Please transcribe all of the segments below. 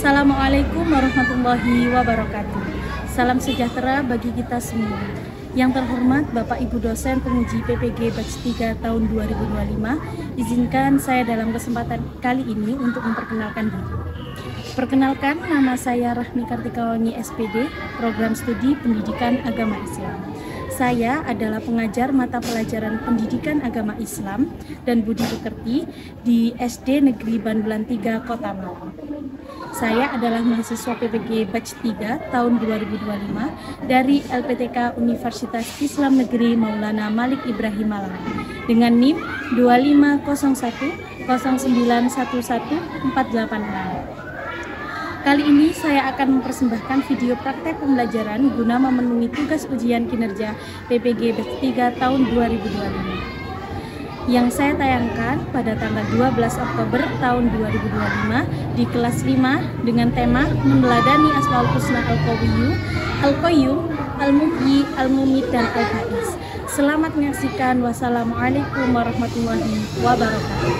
Assalamualaikum warahmatullahi wabarakatuh. Salam sejahtera bagi kita semua. Yang terhormat Bapak Ibu dosen penguji PPG Batch 3 tahun 2025, izinkan saya dalam kesempatan kali ini untuk memperkenalkan diri. Perkenalkan, nama saya Rahmi Kartikawani SPD, Program Studi Pendidikan Agama Islam. Saya adalah pengajar mata pelajaran Pendidikan Agama Islam dan Budi Pekerti di SD Negeri Bandulan 3 Kota Malang. Saya adalah mahasiswa PPG Batch 3 tahun 2025 dari LPTK Universitas Islam Negeri Maulana Malik Ibrahim Malang dengan NIM 25010911486. Kali ini saya akan mempersembahkan video praktek pembelajaran guna memenuhi tugas ujian kinerja PPG Batch 3 tahun 2025 yang saya tayangkan pada tanggal 12 Oktober tahun 2025 di kelas 5 dengan tema meneladani Asmaul Husna Al-Qayyum, Al-Muhyi, Al-Mumit, dan Al-Ba'is. Selamat menyaksikan. Wassalamualaikum warahmatullahi wabarakatuh.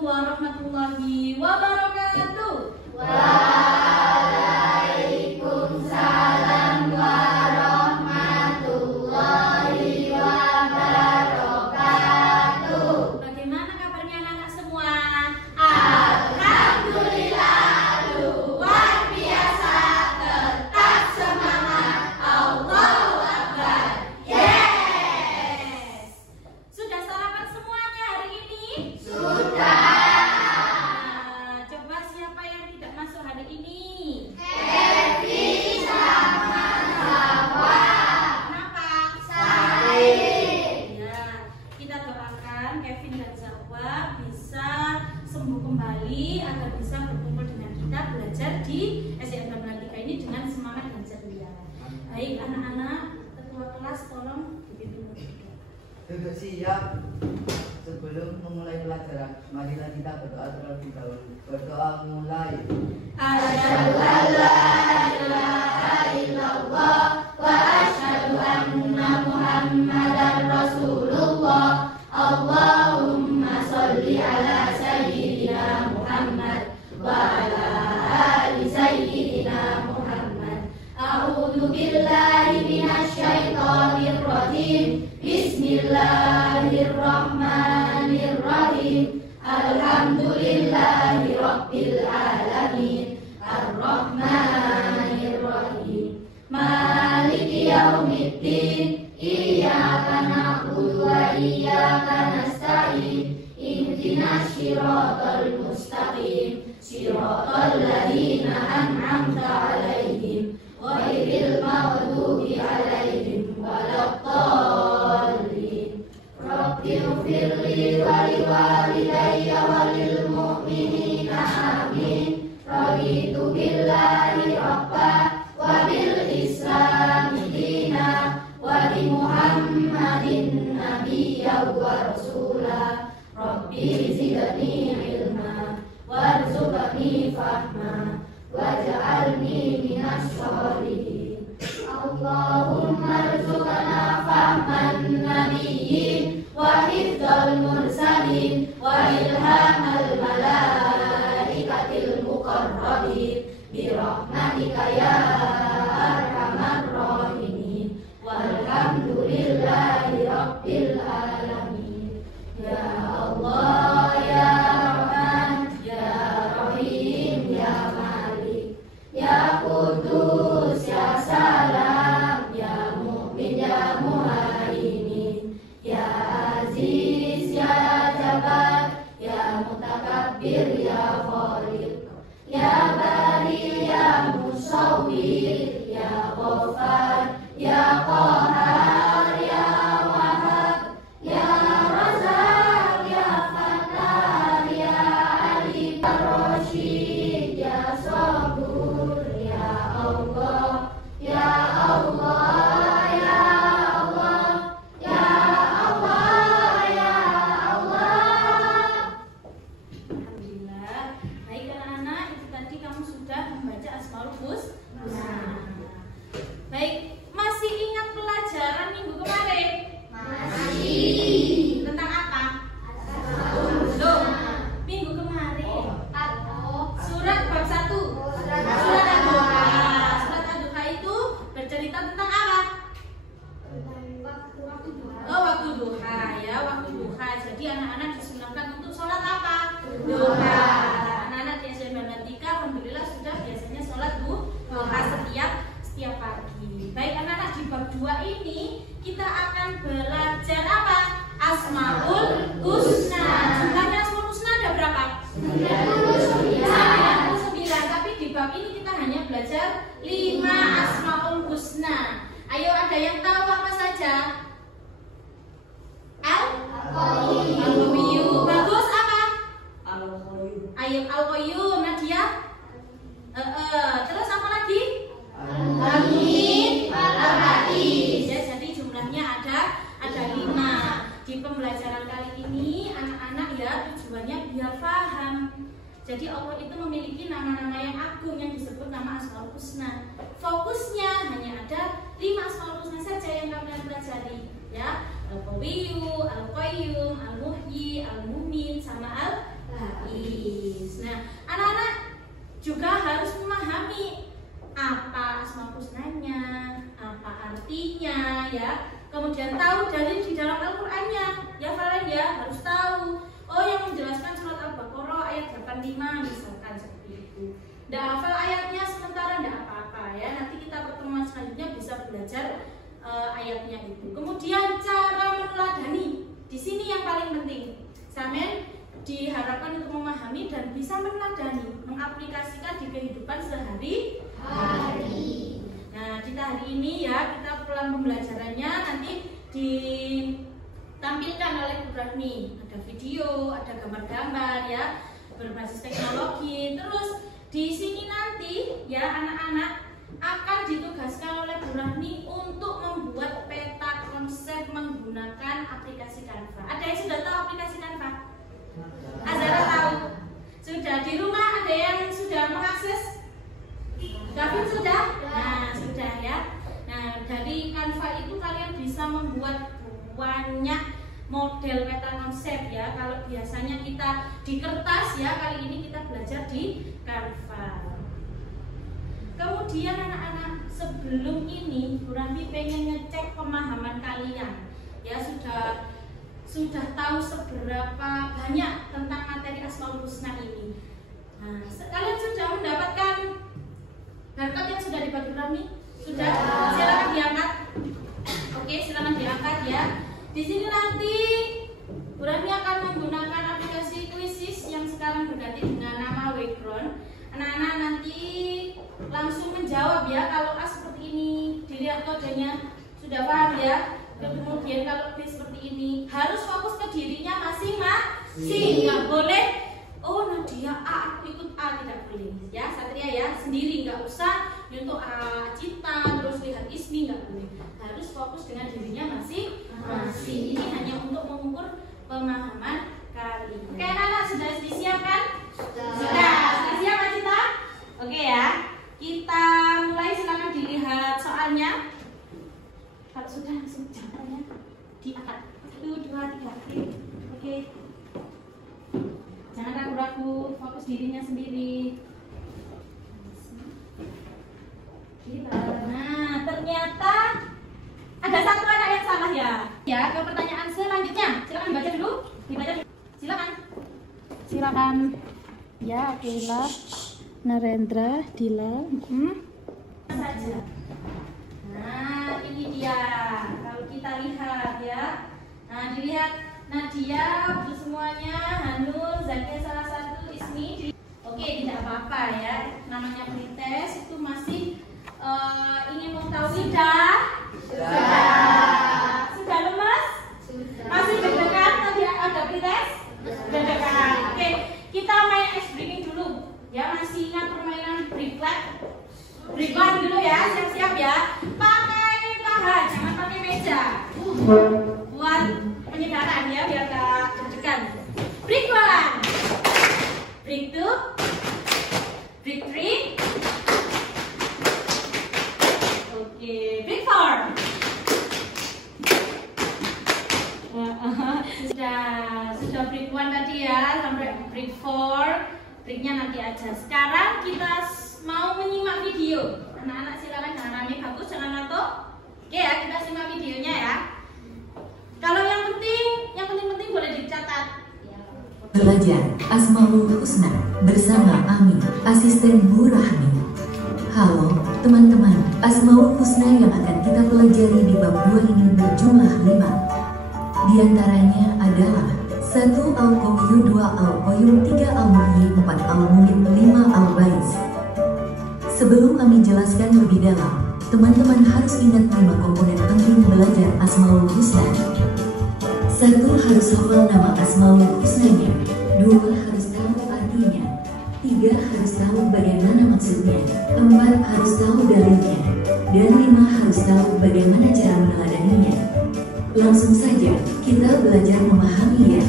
Warahmatullahi wabarakatuh. Waalaikumsalam warahmatullahi wabarakatuh. Bagaimana kabarnya anak-anak semua? Alhamdulillah, luar biasa, tetap semangat, Allahu Akbar. Yes. Sudah sarapan semuanya hari ini? Sudah. Coba siapa yang tidak masuk hari ini? Kevin sama Hawa. Kenapa? Sakit. Ya, kita doakan Kevin dan Zahwa bisa sembuh kembali agar bisa berkumpul dengan kita belajar di SDN Bandulan 3 ini dengan semangat dan ceria. Baik anak-anak, ketua kelas tolong dipimpin. Duduk siap. Sebelum memulai pelajaran, marilah kita berdoa terlebih dahulu. Berdoa mulai. Asyhadu an la ilaha illallah wa asyhadu anna Muhammadar Rasulullah. Allahumma sholli ala sayyidina Muhammad wa ala ali sayyidina Muhammad. A'udzu billahi minasy syaithanir rajim. Bismillahirrahmanirrahim. Alhamdulillahi rabbil alamin. Ar-Rahmanir-Rahim. Maliki yaumiddin. Iyyaka na'budu wa iyyaka nasta'in. Ihdinas siratal mustaqim. Siratal ladzina an'amta 'alaihim ghairil maghdubi 'alaihim waladdallin. Rabbighfirli wa liwalidayya wa lil mu'minina amin. Raditu billahi rabba wa bil islami dina wa bi Muhammadin nabiyya wa rasula. Rabbi zidni ilma warzuqni fahma waj'alni minas sholihin. Allahumma rzuqna fahman nabiyyin wa hifdzal mursalin wa ilhamal malaikatil muqarrabin bi rahmatika ya arhamar rahimin. Walhamdulillahi rabbil alamin. Ya Allah ya Rahman ya Rahim ya Malik ya Qudus ya Salam ya Mu'min ya Muhaimin ya Aziz ya Jabbar ya Mutakabbir ya Khaliq ya Bari ya Musawwir ya Ghaffar ya Qahhar nama-nama yang agung yang disebut nama Asmaul Husna. Fokusnya hanya ada 5 Asmaul Husna saja yang kalian pelajari, ya. Al-Qawiyyu, Al-Qayyum, Al-Muhyi, Al-Mumin, sama Al-Ba'is. Nah, anak-anak juga harus memahami apa Asmaul Husnanya, apa artinya, ya. Kemudian tahu dalil di dalam Al-Qur'annya, ya kalian ya harus tahu. Oh, yang menjelaskan surat Al-Baqarah ayat 85 misalkan seperti itu. Nggak hafal ayatnya sementara nggak apa-apa ya. Nanti kita pertemuan selanjutnya bisa belajar ayatnya itu. Kemudian cara meneladani. Di sini yang paling penting. Samen diharapkan untuk memahami dan bisa meneladani, mengaplikasikan di kehidupan sehari-hari. Nah, kita hari ini ya, kita pulang pembelajarannya nanti ditampilkan oleh Bu Rahmi. Ada video, ada gambar-gambar ya, berbasis teknologi. Terus di sini nanti ya anak-anak akan ditugaskan oleh Bu Rahmi untuk membuat peta konsep menggunakan aplikasi Canva. Ada yang sudah tahu aplikasi Canva? Azara tahu? Sudah. Di rumah ada yang sudah mengakses? Gavin sudah? Nah, sudah ya. Nah, dari Canva itu kalian bisa membuat banyak model peta konsep ya. Kalau biasanya kita di kertas ya, kali ini kita belajar di Canva. Kemudian anak-anak, sebelum ini Bu Rahmi pengen ngecek pemahaman kalian. Ya, sudah tahu seberapa banyak tentang materi Asmaul Husna ini. Nah, kalian sudah mendapatkan barcode yang sudah dibagi Bu Rahmi? Sudah? Silakan diangkat. Oke, silakan diangkat ya. Di sini nanti Bu Rahmi akan menggunakan aplikasi Quizzes yang sekarang berganti dengan nama Wayground. Anak-anak nanti langsung menjawab ya. Kalau A seperti ini, dilihat kodenya, sudah paham ya. Kemudian kalau B seperti ini, harus fokus ke dirinya masing-masing. Nggak boleh, oh Nadia A, aku ikut A, tidak boleh ya. Satria ya, sendiri, nggak usah untuk A Cita, terus lihat Ismi, nggak boleh. Harus fokus dengan dirinya masing-masing. Ini hanya untuk mengukur pemahaman kalian. Oke anak-anak, sudah disiapkan? Sudah siap Kak Cita? Oke ya, kita mulai. Silakan dilihat soalnya. Kalau sudah langsung jawabannya diangkat. 1, 2, 3. Oke. Jangan ragu-ragu, fokus dirinya sendiri. Nah, ternyata ada satu anak yang salah ya. Ya, ke pertanyaan selanjutnya. Silakan dibaca dulu. Silakan. Ya, Akila, Narendra, Dila. Saja. Nah, ini dia. Kalau kita lihat ya. Nah, dilihat Nadia, untuk semuanya, Hanul, Zakia salah satu, Ismi. Oke, tidak apa-apa ya. Namanya pretest itu masih ingin mengetahui. Sudah lemas? Masih deg-degan? Tadi ada pretest? Deg-degan. Oke, kita main ice breaking dulu. Ya, masih ingat permainan break-one dulu ya, siap-siap ya. Pakai paha, jangan pakai meja. Buat penyegaran ya, biar gak deg-degan. Break 1, break 2, break 3. Oke, break 4. Sudah break 1 tadi ya, sampai break 4. Breaknya nanti aja. Sekarang kita mau menyimak video. Anak-anak silakan, jangan rame, bagus, jangan ngantuk. Oke ya, kita simak videonya ya. Kalau yang penting boleh dicatat. Belajar Asmaul Husna bersama Ami, asisten Bu Rahmi. Halo teman-teman, Asmaul Husna yang akan kita pelajari di bab 2 ini berjumlah 5. Di antaranya adalah 1 Al-Qawiyyu, 2 Al-Qayyum, 3 Al-Muhyi, 4 Al-Mumin, 5 Al-Ba'is. Sebelum Ami jelaskan lebih dalam, teman-teman harus ingat 5 komponen penting belajar Asmaul Husna. 1. Harus hafal nama Asmaul Husnanya. 2. Harus tahu artinya. 3. Harus tahu bagaimana maksudnya. 4. Harus tahu dalilnya. Dan 5. Harus tahu bagaimana cara meneladaninya. Langsung saja, kita belajar memahami ya.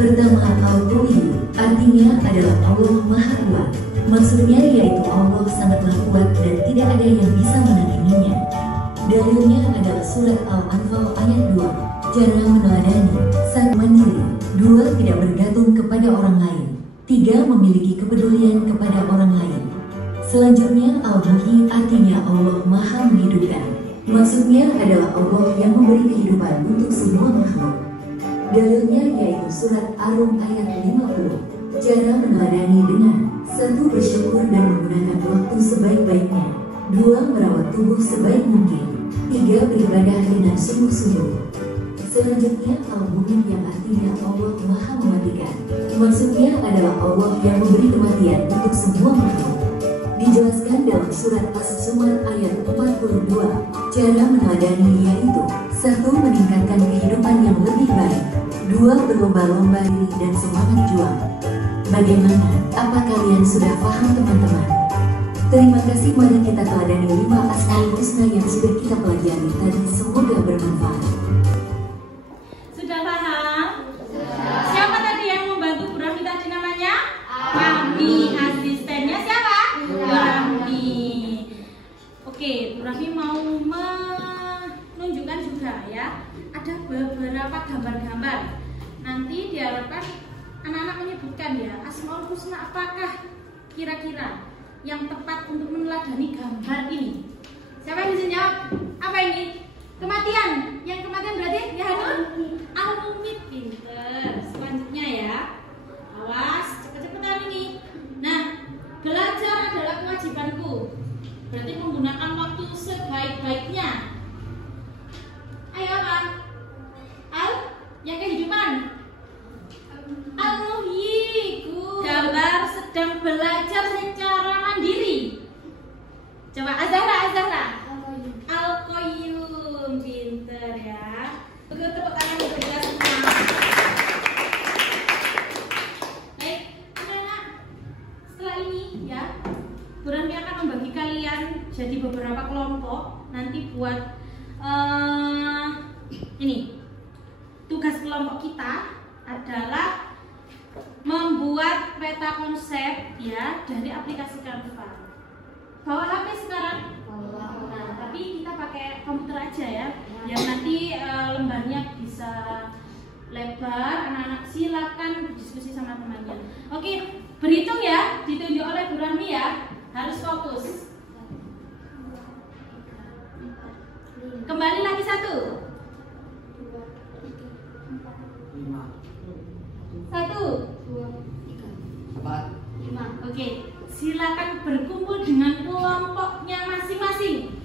Pertama, Al-Qawiyyu, artinya adalah Allah Maha Kuat. Maksudnya yaitu Allah sangatlah kuat dan tidak ada yang bisa menandinginya. Dalilnya adalah surat Al-Anfal ayat 2. Cara meneladani: 1. Mandiri. 2. Tidak bergantung kepada orang lain. 3. Memiliki kepedulian kepada orang lain. Selanjutnya, Al-Muhyi, artinya Allah Maha menghidupkan. Maksudnya adalah Allah yang memberi kehidupan untuk semua makhluk. Dalilnya yaitu surat Ar-Rum ayat 50. Cara meneladani dengan: 1. Bersyukur dan menggunakan waktu sebaik-baiknya. 2. Merawat tubuh sebaik mungkin. 3. Beribadah dengan sungguh-sungguh. Selanjutnya, Al-Muhyi yang artinya Allah Maha mematikan. Maksudnya adalah Allah yang memberi kematian untuk semua makhluk. Dijelaskan dalam surat As-Zumar ayat 42. Cara meneladani yaitu: 1. Meningkatkan kehidupan yang lebih baik. 2. Berlomba-lomba diri dan semangat juang. Bagaimana? Apa kalian sudah paham, teman-teman? Terima kasih. Mari kita teladani 5 Asmaul Husna yang sudah kita pelajari tadi. Semoga bermanfaat. Sudah paham? Siapa tadi yang membantu Bu Rahmi tadi namanya? Rahmi. Asistennya siapa? Bu Rahmi. Oke, Bu Rahmi mau menunjukkan juga ya. Ada beberapa gambar-gambar. Nanti diharapkan anak-anak menyebutkan ya, Asmaul Husna apakah kira-kira yang tepat untuk meneladani gambar ini. Siapa yang bisa jawab? Apa ini? Kematian. Yang kematian berarti ya Hanul? Al-Mumit. Pinter. Selanjutnya ya, awas cepet-cepetan ini. Nah, belajar adalah kewajibanku. Berarti menggunakan waktu sebaik-baiknya. Ayo apa? Al? Yang kehidupan? Al-Muhyi. Gambar sedang belajar secara mandiri. Coba Azahra. Al-Qayyum. Pinter ya. Tepuk tangan untuk kita semua. Baik, anak-anak, setelah ini ya, Bu Rahmi akan membagi kalian jadi beberapa kelompok. Nanti buat ini tugas kelompok kita adalah membuat peta konsep ya dari aplikasi Canva. Bawa HP sekarang? Nah, tapi kita pakai komputer aja ya. Yang nanti lembarnya bisa lebar. Anak-anak silakan berdiskusi sama temannya. Oke, berhitung ya, ditunjuk oleh Bu Rahmi ya. Harus fokus. Kembali lagi 1. 1, 2, 3, 4, 5. Oke, silakan berkumpul dengan kelompoknya masing-masing.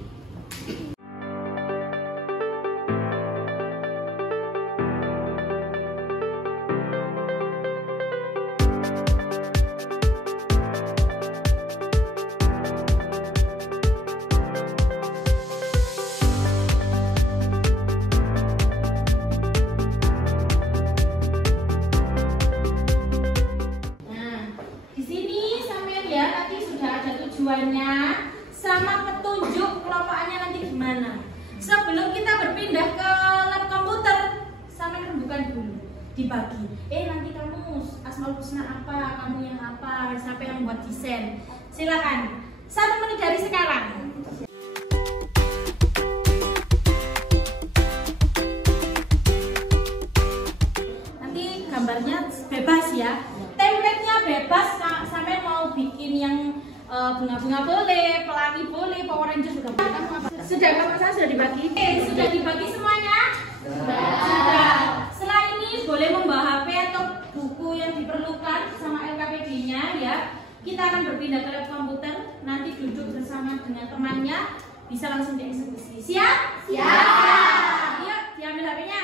Sama petunjuk kelompokannya nanti gimana. Sebelum kita berpindah ke lab komputer, sampai rembukan dulu, dibagi. Nanti kamu Asmaul Husna apa, kamu yang apa, siapa yang buat desain. Silakan. 1 menit dari sekarang. Nanti gambarnya bebas ya. Template-nya bebas. Sampai mau bikin yang bunga-bunga boleh, pelangi boleh, Power Ranger juga boleh. Sudah, kalau sudah dibagi? Sudah dibagi semuanya? Sudah. Setelah ini boleh membawa HP atau buku yang diperlukan sama LKPD-nya ya. Kita akan berpindah ke lab komputer. Nanti duduk bersama dengan temannya, bisa langsung dieksekusi. Siap? Siap. Yuk, diambil HP-nya.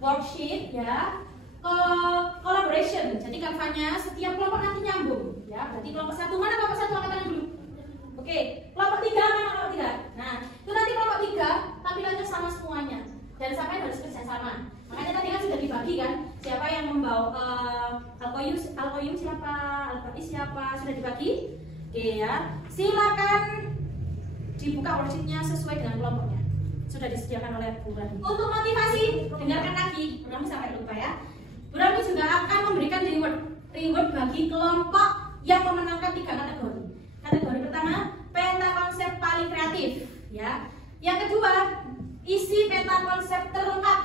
Worksheet ya, collaboration. Jadi Canva-nya setiap kelompok nanti nyambung ya. Berarti kelompok 1 mana kelompok 1 angkat tangan dulu. Oke, kelompok 3 mana kelompok 3? Nah, itu nanti kelompok 3 tampilannya dan sampai harus kerjasama. Makanya tadi kan sudah dibagi kan, siapa yang membawa Al-Qayyum siapa, Al-Baqi siapa, sudah dibagi. Oke ya, silakan dibuka worksheetnya sesuai dengan kelompoknya. Sudah disediakan oleh Bu Rami. Untuk motivasi, dengarkan lagi, Bu Rami sampai lupa ya. Bu Rami juga akan memberikan reward bagi kelompok yang memenangkan 3 kategori. Kategori pertama, peta konsep paling kreatif, ya. Yang kedua, isi peta konsep terlengkap.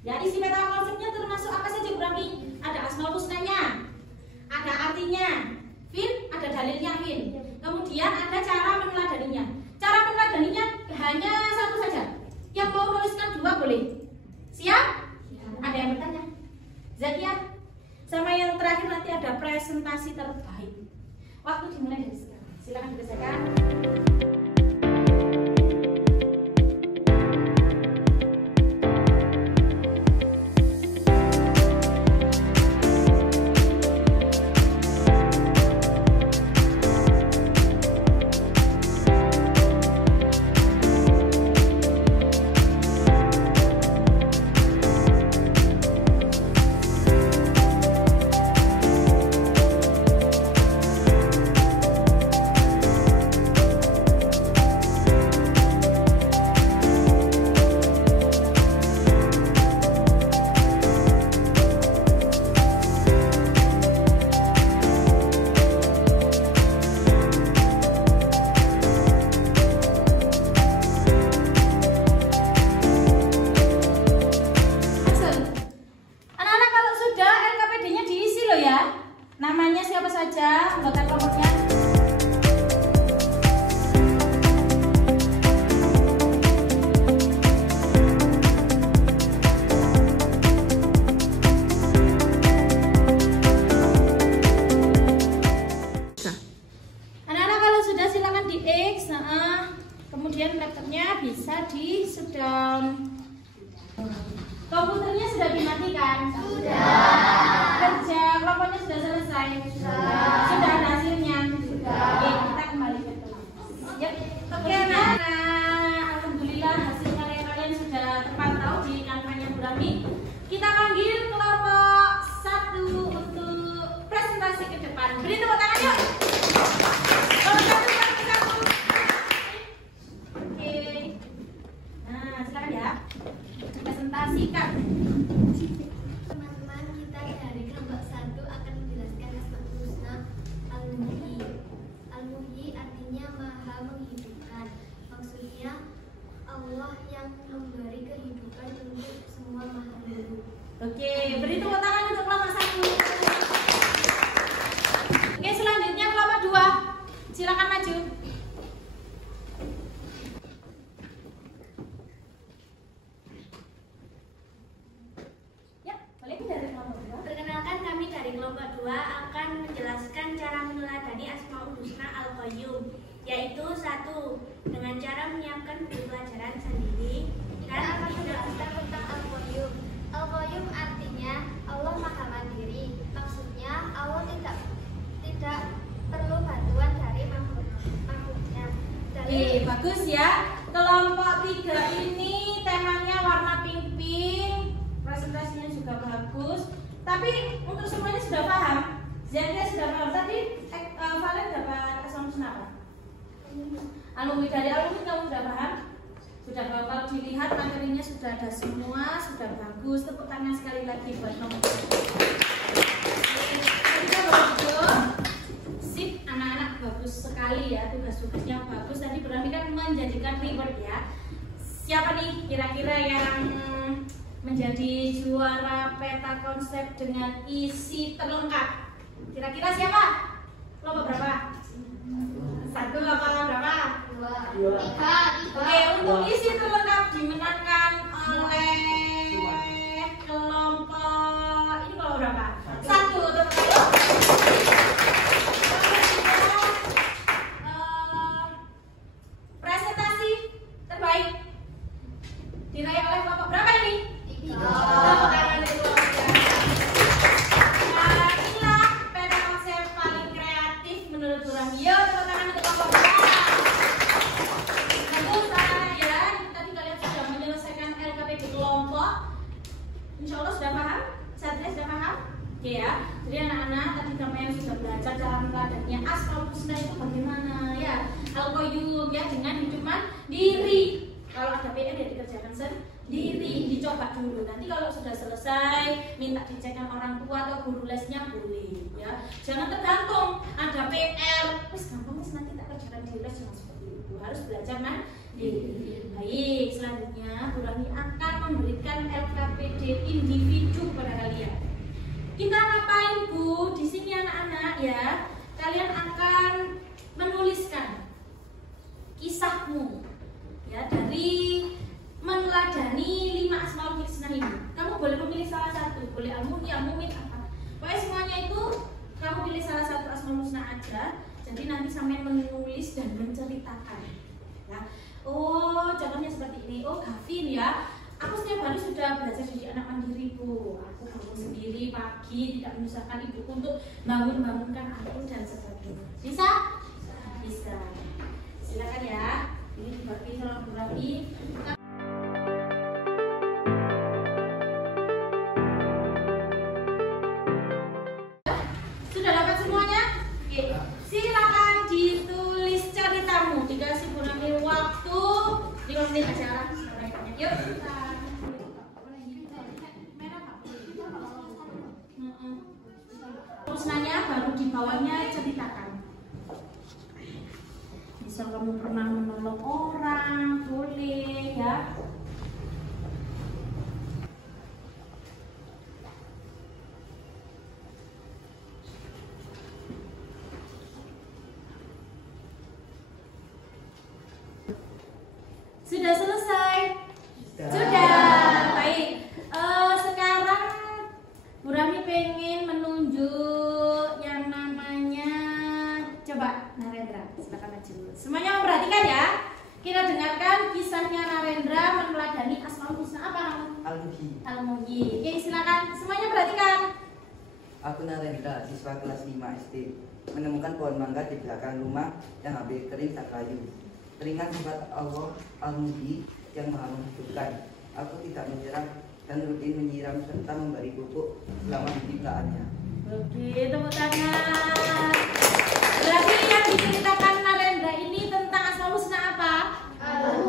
Ya, isi peta konsepnya termasuk apa saja, Bu Rami? Ada asmaul husnanya, ada artinya, Fin, ada dalilnya, Fin. Kemudian ada cara meneladaninya. Cara meneladaninya hanya satu saja. Yang mau menuliskan 2 boleh. Siap? Ada yang bertanya? Zakia? Sama yang terakhir nanti ada presentasi terbaik. Waktu dimulai dari sekarang. Silakan dikerjakan. Namanya siapa saja, anggota kelompoknya? Anak-anak kalau sudah silakan di X. Kemudian laptopnya bisa di shutdown. Komputernya sudah dimatikan? Sudah. Kerja kelompoknya sudah selesai? Sudah ada hasilnya? Oke, kita kembali ke kelas. Yuk. Oke anak-anak, alhamdulillah hasil kalian sudah terpantau di kampanye Bu Rami. Kita panggil kelompok 1 untuk presentasi ke depan. Beri tepuk tangan yuk. Kelompok 1. Oke. Nah, silakan ya. Presentasikan. Teman-teman, kita dari kelompok 1 akan menjelaskan Asmaul Husna Al-Muhyi. Al-Muhyi artinya Maha menghidupkan. Maksudnya Allah yang memberi kehidupan untuk semua makhluk. Oke, beri tepuk tangan untuk kelompok 1. Oke, selanjutnya kelompok 2. Silakan maju. Perkenalkan, kami dari kelompok 2 akan menjelaskan cara meneladani Asmaul Husna Al-Qayyum, yaitu 1. Dengan cara menyiapkan buku pelajaran sendiri. Kita akan menjelaskan tentang Al-Qayyum. Al-Qayyum artinya Allah Maha Mandiri. Maksudnya Allah tidak perlu bantuan dari makhluknya. Bagus ya. Kelompok 3 ini temanya warna pink-pink. Presentasinya juga bagus. Tapi untuk semuanya sudah paham. Zakia sudah paham. Tadi Valen dapat Asmaul Husna apa? Alumni dari alumni kamu sudah paham? Sudah paham. Kalau dilihat materinya sudah ada semua, sudah bagus. Tepuk tangan sekali lagi buat nomor 1. Kita bagus. Sip, anak-anak bagus sekali ya, tugas-tugasnya bagus. Tadi berarti kan menjadikan reward ya. Siapa nih kira-kira yang menjadi juara peta konsep dengan isi terlengkap? Kira-kira siapa? Kelompok berapa? 1 apa berapa? 2, 3. Oke, untuk isi terlengkap dimenangkan oleh kelompok ini kelompok berapa? 1, teman-teman. Presentasi terbaik diraih oleh kelompok berapa ini? 3. Nah, inilah peta konsep paling kreatif menurut Bu Rami. Yuk, tepuk tangan untuk kelompok berapa? Bagus, anak-anak ya. Tadi kalian sudah menyelesaikan LKPD kelompok Oke ya. Jadi anak-anak tadi kalian sudah belajar cara meneladaninya Asmaul Husna itu bagaimana ya. Al-Qayyum ya, dengan hidup mandiri. Kalau ada PR ya dikerjakan sendiri, dicoba dulu. Nanti kalau sudah selesai minta dicekkan orang tua atau guru lesnya boleh ya. Jangan tergantung ada PR. Terus gampang nanti tak kerjakan di les, jangan seperti itu. Harus belajar mandiri. Baik, selanjutnya Bu Rahmi akan memberikan LKPD individu kepada kalian. Kita ngapain Bu? Di sini anak-anak ya, kalian akan menuliskan kisahmu ya dari meneladani 5 Asmaul Husna ini. Kamu boleh memilih salah satu, boleh Al-Muhyi, Al-Mumin apa. Pokoknya semuanya itu kamu pilih salah satu Asmaul Husna aja. Jadi nanti sampai menulis dan menceritakan. Ya. Oh, contohnya seperti ini. Oh, Gavin ya. Aku setiap hari sudah belajar jadi anak mandiri Bu. Aku bangun sendiri pagi, tidak menyusahkan ibuku untuk bangunkan aku dan sebagainya. Bisa? Bisa. Silakan ya. Ini dibagi sama Bu Rahmi. Sudah dapat semuanya? Oke. Silakan ditulis ceritamu. Dikasih Bu Rahmi waktu 5 menit aja. Yuk. Husnanya baru di bawahnya ceritakan. Misal kamu pernah menolong orang, boleh ya. Sudah selesai? Sudah. Baik. Sekarang Bu Rahmi pengen menunjuk yang namanya, coba Narendra, silakan maju. Semuanya memperhatikan ya. Kita dengarkan kisahnya Narendra meneladani Asmaul Husna apa namanya? Al-Muhyi. Al-Muhyi. Oke, silakan semuanya perhatikan. Aku Narendra, siswa kelas 5 SD, menemukan pohon mangga di belakang rumah yang hampir kering tak kayu. Teringat sifat Allah Al-Muhyi yang maha menghidupkan. Aku tidak menyerah dan rutin menyiram serta memberi pupuk selama penciptaannya. Oke, tepuk tangan. Berarti yang diceritakan Narendra ini tentang Asmaul Husna apa?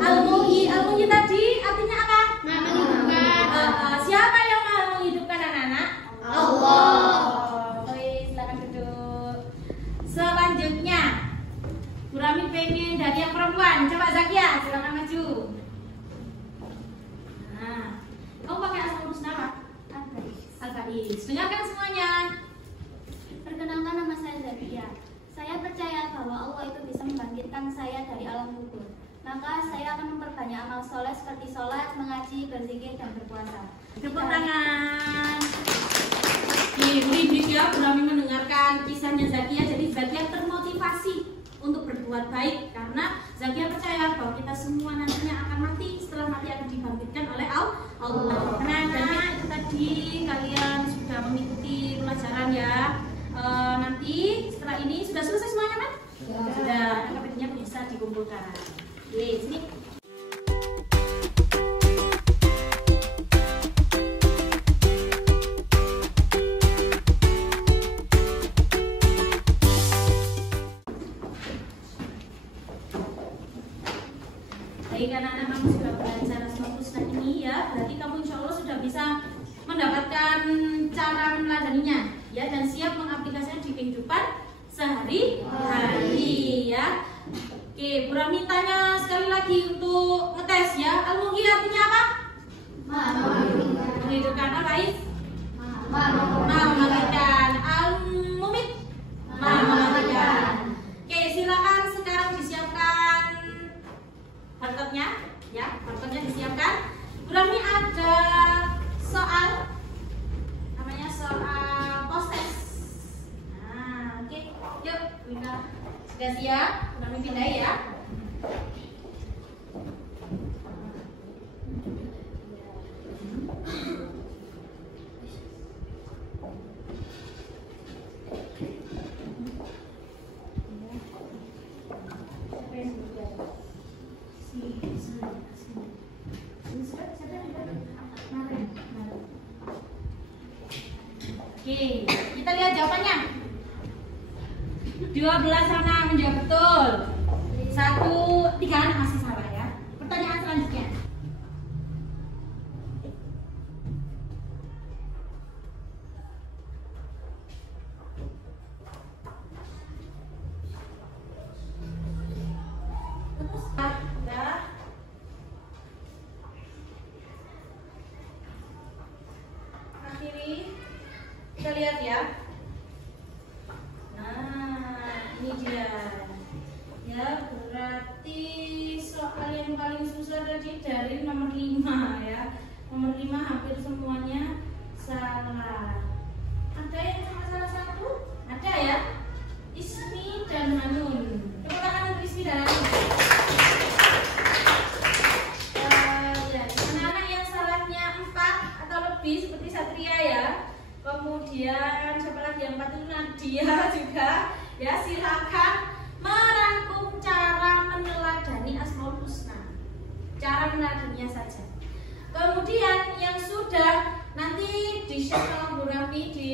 Al-Muhyi. Al-Muhyi tadi artinya apa? Menghidupkan. Siapa yang maha menghidupkan anak-anak? Allah. Oke, silakan duduk. Selanjutnya, Bu Rahmi pengen dari yang perempuan. Coba Zakia, silakan maju. Nah, kamu pakai Asmaul Husna apa? Al-Faiz. Dengarkan semuanya. Perkenalkan, nama saya Zakia. Saya percaya bahwa Allah itu bisa membangkitkan saya dari alam kubur. Maka saya akan memperbanyak amal soleh seperti sholat, mengaji, berzikir, dan berpuasa. Tepuk tangan. Ini ya, Bu Rahmi mendengarkan kisahnya Zakia. Jadi Zakia termotivasi untuk berbuat baik karena Zakia percaya bahwa kita semua nantinya akan mati, setelah mati akan dibangkitkan oleh Allah. Nah, itu tadi kalian sudah mengikuti pelajaran ya. Nanti setelah ini sudah selesai semuanya kan? Sudah. LKPD-nya bisa dikumpulkan. Oke, sini. Baik, anak-anak kamu sudah belajar Asmaul Husna ini ya, berarti kamu insya Allah sudah bisa mendapatkan cara meneladaninya ya, dan siap mengaplikasikan di kehidupan sehari-hari ya. Oke, Bu Rahmi tanya sekali lagi untuk ngetes ya. Al-Muhyi artinya apa? Menghidupkan. Al-Faiz? Mematikan. Al-Mumit? Mematikan. Oke, silakan sekarang disiapkan barcode-nya ya, barcode-nya disiapkan. Bu Rahmi ada soal namanya soal post-test. Nah, oke. Yuk, Wina. Sudah siap? Bu Rahmi pindahin ya. Oke. Kita lihat jawabannya. 12 anak menjawab betul. 3 anak masih salah ya. Pertanyaan selanjutnya. Udah. Akhiri. Kita lihat ya. Nah, ini dia. Ya, berarti soal yang paling susah tadi dari nomor 5 ya. Nomor 5 hampir semuanya salah. Ada yang cuma salah satu? Ada ya? Ismi dan Hanun. Tepuk tangan untuk Ismi dan Hanun. Ya, anak-anak yang salahnya 4 atau lebih seperti Satria ya. Kemudian siapa lagi yang 4 itu Nadia juga. Ya, silakan merangkum cara meneladani Asmaul Husna. Cara meneladaninya saja. Kemudian yang sudah nanti di-share sama Bu Rami di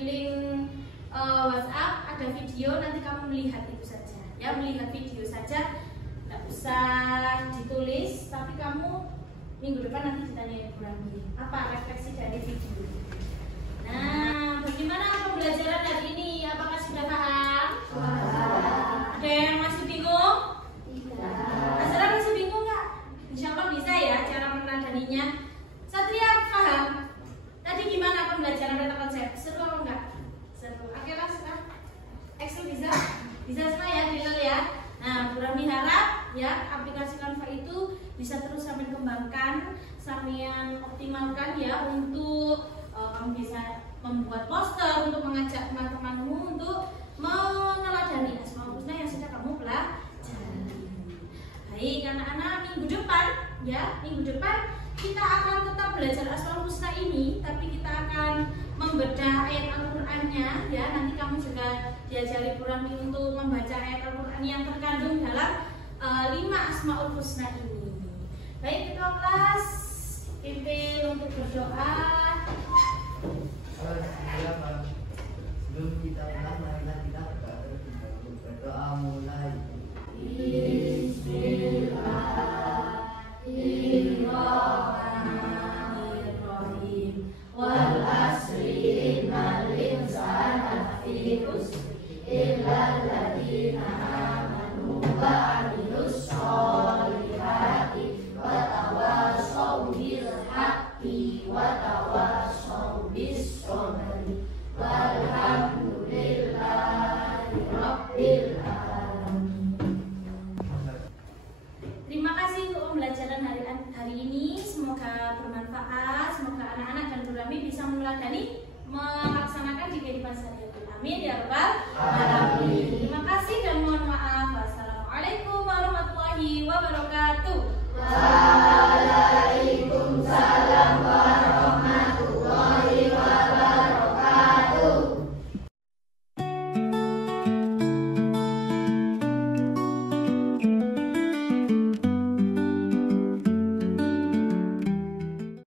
link WhatsApp ada video, nanti kamu melihat itu saja. Ya, melihat video saja. Tidak usah ditulis, tapi kamu minggu depan nanti ditanya Bu Rami apa refleksi dari video. Nah, bagaimana pembelajaran hari ini? Apakah sudah paham? Ada yang masih bingung? Azra masih bingung nggak? Insya Allah bisa ya cara meneladaninya. Satria paham? Tadi gimana pembelajaran meta konsep? Seru atau enggak? Seru. Oke lah, Excel bisa? Bisa semua ya, Dilal ya. Nah, Bu Rami harap ya aplikasi Canva itu bisa terus sampai kembangkan, sampean optimalkan ya untuk kamu bisa membuat poster untuk mengajak teman-temanmu untuk meneladani Asmaul Husna yang sudah kamu pelajari. Baik, anak-anak, minggu depan ya, minggu depan kita akan tetap belajar Asmaul Husna ini, tapi kita akan membedah ayat Al-Qur'annya ya. Nanti kamu juga diajari Bu Rami untuk membaca ayat Al-Qur'an yang terkandung dalam 5 Asmaul Husna ini. Baik, ketua kelas pimpin untuk berdoa. Sebelum kita mulai, marilah kita berdoa mulai. Bismillahirrahmanirrahim. Wal asri innal insana lafi khusr illa alladziina aamanu wa 'amilus sholihati wa tawashaw bil haqqi wa tawashaw bis sabri. Walhamdulillahi rabbil alamin. Terima kasih untuk pembelajaran hari ini. Semoga bermanfaat. Semoga anak-anak dan Bu Rami bisa meneladani, melaksanakan di kehidupan sehari-hari. Amin ya rabbal alamin. Terima kasih dan mohon maaf. Wassalamualaikum warahmatullahi wabarakatuh.